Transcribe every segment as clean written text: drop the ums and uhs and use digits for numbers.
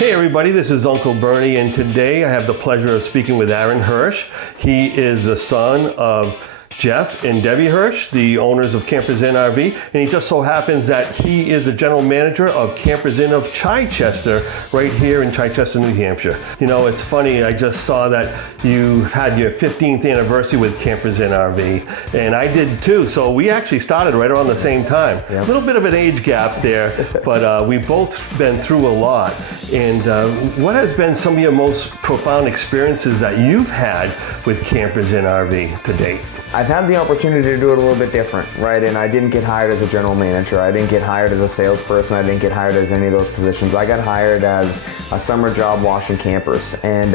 Hey everybody, this is Uncle Bernie, and today I have the pleasure of speaking with Aaron Hirsch. He is the son of Jeff and Debbie Hirsch, the owners of Campers Inn RV, and he just so happens that he is the general manager of Campers Inn of Chichester, right here in Chichester, New Hampshire. You know, it's funny, I just saw that you had your 15th anniversary with Campers Inn RV, and I did too, so we actually started right around the same time. Yep. A little bit of an age gap there, but we've both been through a lot. And what has been some of your most profound experiences that you've had with Campers Inn RV to date? I've had the opportunity to do it a little bit different, right? And I didn't get hired as a general manager. I didn't get hired as a salesperson. I didn't get hired as any of those positions. I got hired as a summer job washing campers. And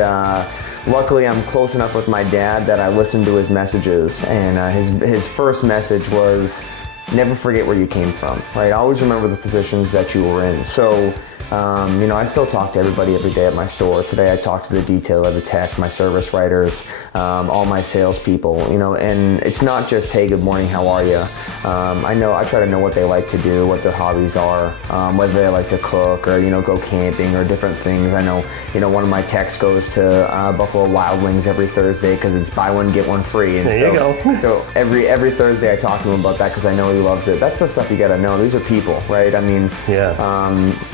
luckily, I'm close enough with my dad that I listened to his messages. And his first message was, never forget where you came from, right? Always remember the positions that you were in. So, you know, I still talk to everybody every day at my store. Today I talk to the detailer, the tech, my service writers, all my salespeople, you know, and it's not just, hey, good morning, how are you? I try to know what they like to do, what their hobbies are, whether they like to cook or, you know, go camping or different things. I know, you know, one of my techs goes to Buffalo Wild Wings every Thursday because it's buy one, get one free. And there you go. So every Thursday I talk to him about that because I know he loves it. That's the stuff you got to know. These are people, right? I mean,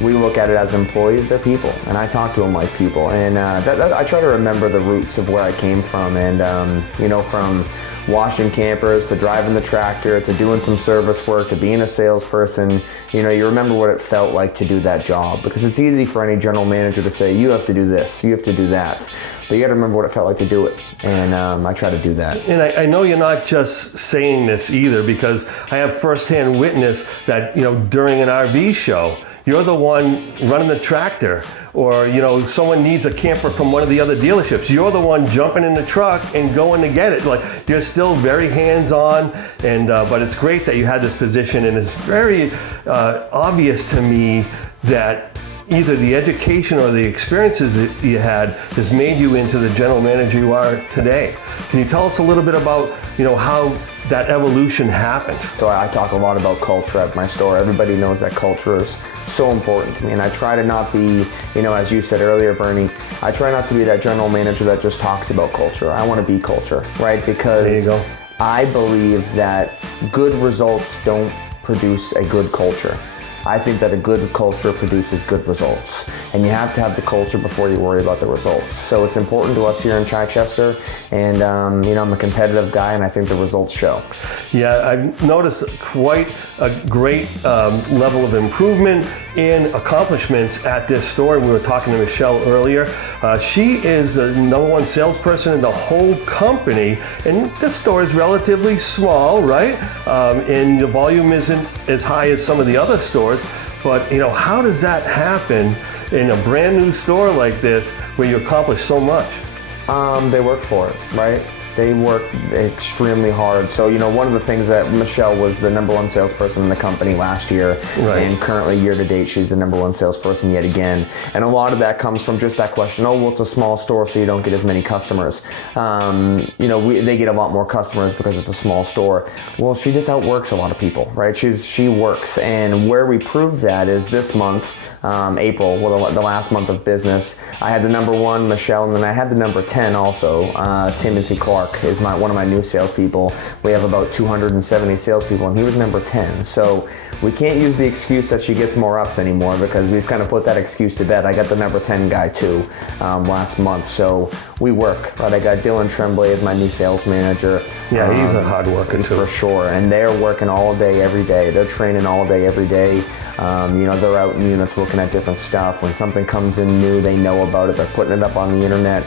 we look at it as employees, they're people, and I talk to them like people, and I try to remember the roots of where I came from, and you know, from washing campers to driving the tractor to doing some service work to being a salesperson. You know, you remember what it felt like to do that job, because it's easy for any general manager to say, you have to do this, you have to do that. But you got to remember what it felt like to do it, and I try to do that. And I know you're not just saying this either, because I have firsthand witness that, you know, during an RV show, you're the one running the tractor, or, you know, someone needs a camper from one of the other dealerships. You're the one jumping in the truck and going to get it. Like, you're still very hands-on, and but it's great that you had this position, and it's very obvious to me that either the education or the experiences that you had has made you into the general manager you are today. Can you tell us a little bit about, you know, how that evolution happened? So I talk a lot about culture at my store. Everybody knows that culture is so important to me, and I try to not be, you know, as you said earlier, Bernie, I try not to be that general manager that just talks about culture. I want to be culture, right? Because there you go. I believe that good results don't produce a good culture. I think that a good culture produces good results, and you have to have the culture before you worry about the results. So it's important to us here in Chichester, and you know, I'm a competitive guy, and I think the results show. Yeah, I've noticed quite a great level of improvement and accomplishments at this store. We were talking to Michelle earlier. She is the #1 salesperson in the whole company, and this store is relatively small, right? And the volume isn't as high as some of the other stores. But, you know, how does that happen in a brand new store like this where you accomplish so much? They work for it, right? They work extremely hard. So, you know, one of the things that Michelle was the #1 salesperson in the company last year, right. And currently year to date, she's the #1 salesperson yet again. And a lot of that comes from just that question, oh, well, it's a small store, so you don't get as many customers. You know, they get a lot more customers because it's a small store. Well, she just outworks a lot of people, right? She works. And where we prove that is this month, April, well, the last month of business, I had the #1, Michelle, and then I had the #10 also. Timothy Clark is one of my new salespeople. We have about 270 salespeople, and he was #10. So we can't use the excuse that she gets more ups anymore, because we've kind of put that excuse to bed. I got the #10 guy too last month, so we work. Right? I got Dylan Tremblay as my new sales manager. Yeah, he's a hard worker too. For sure, and they're working all day, every day. They're training all day, every day. You know, they're out in units looking at different stuff. When something comes in new, they know about it. They're putting it up on the internet.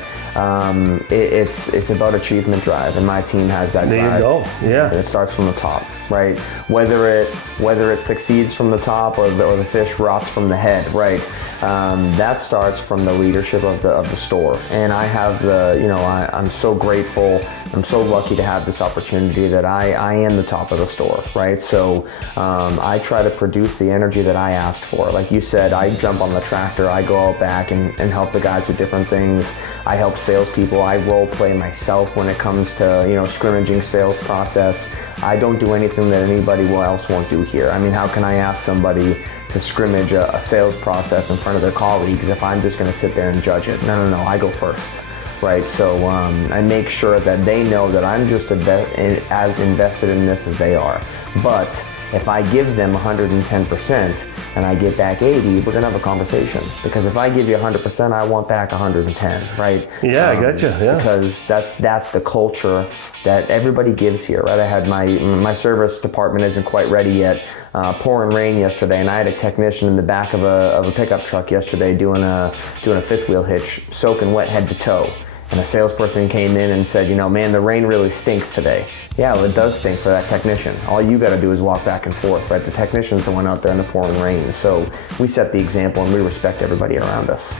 It's about achievement drive, and my team has that there drive. You go. Yeah. And it starts from the top, right? Whether it succeeds from the top or the fish rots from the head, right? That starts from the leadership of the store. And I have I'm so grateful. I'm so lucky to have this opportunity that I am the top of the store, right? So I try to produce the energy that I asked for. Like you said, I jump on the tractor, I go out back and help the guys with different things. I help salespeople. I role play myself when it comes to, you know, scrimmaging sales process. I don't do anything that anybody else won't do here. I mean, how can I ask somebody to scrimmage a sales process in front of their colleagues if I'm just going to sit there and judge it. No, I go first. Right, so I make sure that they know that I'm just as invested in this as they are. But if I give them 110% and I get back 80, we're gonna have a conversation. Because if I give you 100%, I want back 110, right? Yeah, I gotcha. Yeah. Because that's the culture that everybody gives here, right? I had my service department isn't quite ready yet. Pouring rain yesterday, and I had a technician in the back of a pickup truck yesterday doing a fifth wheel hitch, soaking wet head to toe. And a salesperson came in and said, man, the rain really stinks today. Yeah, well, it does stink for that technician. All you got to do is walk back and forth, right? The technician's the one out there in the pouring rain. So we set the example and we respect everybody around us.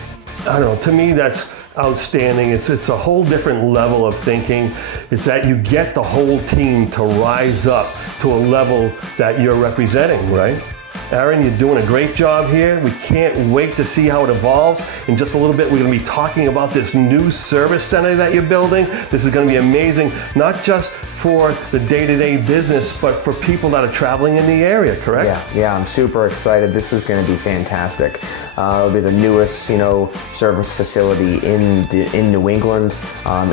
I don't know, to me that's outstanding. It's a whole different level of thinking. It's that you get the whole team to rise up to a level that you're representing, right? Aaron, you're doing a great job here. We can't wait to see how it evolves. In just a little bit, we're going to be talking about this new service center that you're building. This is going to be amazing, not just for the day-to-day business, but for people that are traveling in the area, correct? Yeah, I'm super excited. This is going to be fantastic. It'll be the newest, service facility in New England.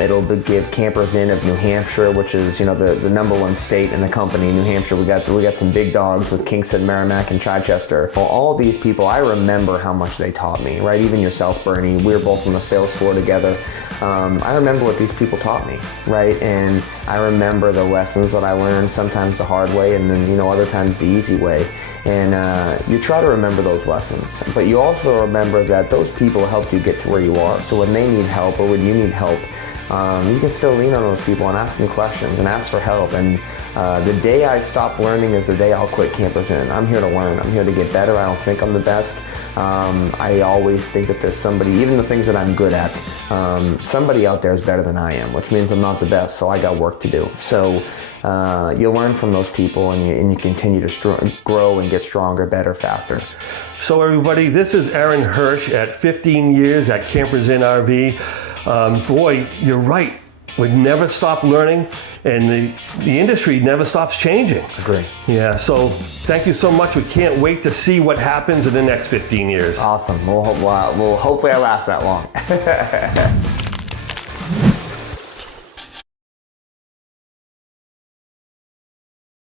It'll give Campers Inn of New Hampshire, which is, the number one state in the company, New Hampshire. We got some big dogs with Kingston, Merrimack, and Chichester. Well, all these people, I remember how much they taught me, right? Even yourself, Bernie. We were both on the sales floor together. I remember what these people taught me, right? And I remember the lessons that I learned, sometimes the hard way, and then, other times the easy way. And you try to remember those lessons, but you also remember that those people helped you get to where you are. So when they need help or when you need help, you can still lean on those people and ask them questions and ask for help. And the day I stop learning is the day I'll quit Campers Inn. I'm here to learn. I'm here to get better. I don't think I'm the best. I always think that there's somebody, even the things that I'm good at, somebody out there is better than I am, which means I'm not the best, so I got work to do. So you learn from those people and you continue to grow and get stronger, better, faster. So everybody, this is Aaron Hirsch at 15 years at Campers Inn RV. Boy, you're right. We never stop learning, and the industry never stops changing. Agree. Yeah, so thank you so much. We can't wait to see what happens in the next 15 years. Awesome. Well, hopefully I last that long.